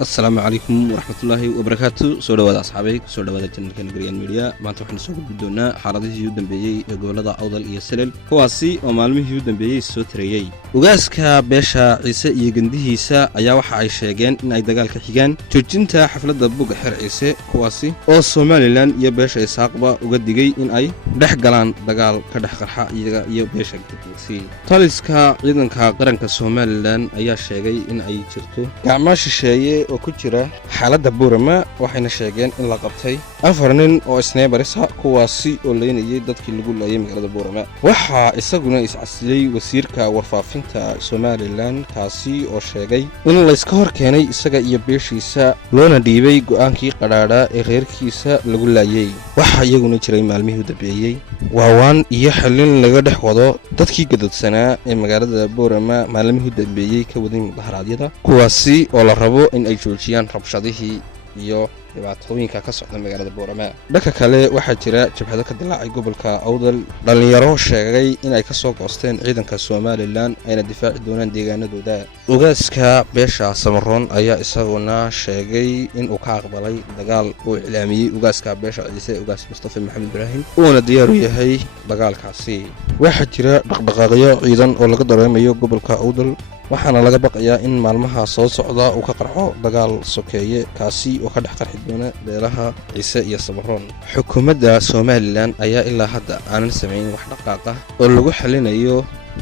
السلام عليكم ورحمة الله وبركاته. سو dhawaada asxaabay soo dhawaada channelkan Green Media. maanta waxaan soo gudbin doonaa xaaladihii u dambeeyay ee gobolada Awdal iyo Salel kuwaasi oo maalmihii u dambeeyay soo tirayay. Ugaaska beesha Ciise iyo gandihiisa ayaa waxa ay sheegeen in ay dagaal ka xigaan joojinta xafladda buuga xir Ciise kuwaasi oo Somaliland iyo beesha Isaaqba uga digay in ay dhex galaan dagaal ka dhex qarxa iyaga iyo beesha Guddiisi. Taliska ciidanka qaranka Somaliland ayaa sheegay in ay jirto gacmo shisheeye oo ku jira xaaladda Buurama waxayna sheegeen in la qabtay 4 nin oo sniper ah kuwaasi oo leynayay dadkii lagu laayay magaalada Buurama. Waxa isaguna iscasilay wasiirka warfaafinta Somaliland taasi oo sheegay in la iska hor keenay isaga iyo beeshiisa loona dhiibay go'aankii qadhaadha ee reerkiisa lagu laayay. waxa iyaguna jiray maalmihii u dambeeyay waawaan iyo xalin laga dhex wado dadkii gadadsanaa ee magaalada Buurama maalmihii u dambeeyay ka waday mudaharaadyada kuwaasi oo la rabo in ay joojiyaan rabshadihii iyo dhibaatooyinka ka socda magaalada Buurama. dhanka kale waxaa jira jabhado ka dilaacay gobolka Awdal dhalinyaro sheegay in ay ka soo goosteen ciidanka Somaliland ayna difaaci doonaan deegaanadooda. Ugaaska beesha Samaroon ayaa isaguna sheegay in uu ka aqbalay dagaal uu ilaamiyay ugaaska beesha Ciise ugaas Mustafa Maxamed Ibrahim oo diyaar u yahay dagaalkaasi. waxaa jira dhaqdhaqaaqyo ciidan oo laga dareemayo gobolka Awdal waxaana laga baqayaa in maalmaha soo socda uu ka qarxo dagaal sokeeye kaasi oo ka dhex qarxi doona beelaha Ciise iyo Samaroon. xukuumadda Somaliland ayaa ilaa hadda aanan sameyn wax dhaqaaq ah oo lagu xalinayo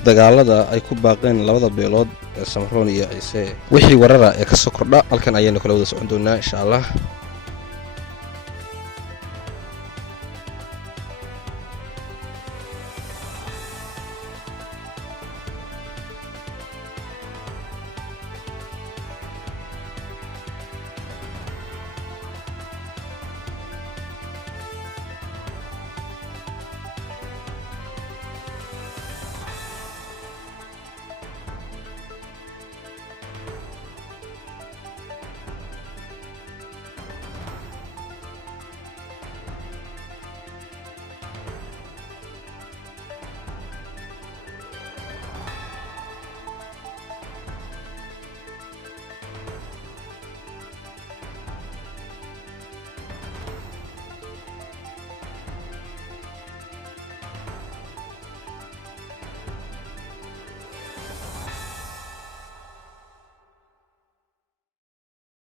dagaalada ay ku baaqeen labada beelood ee Samaroon iyo Ciise. wixii warara ee ka soo kordha halkan ayaanu kala wada socon doonaa insha Allah.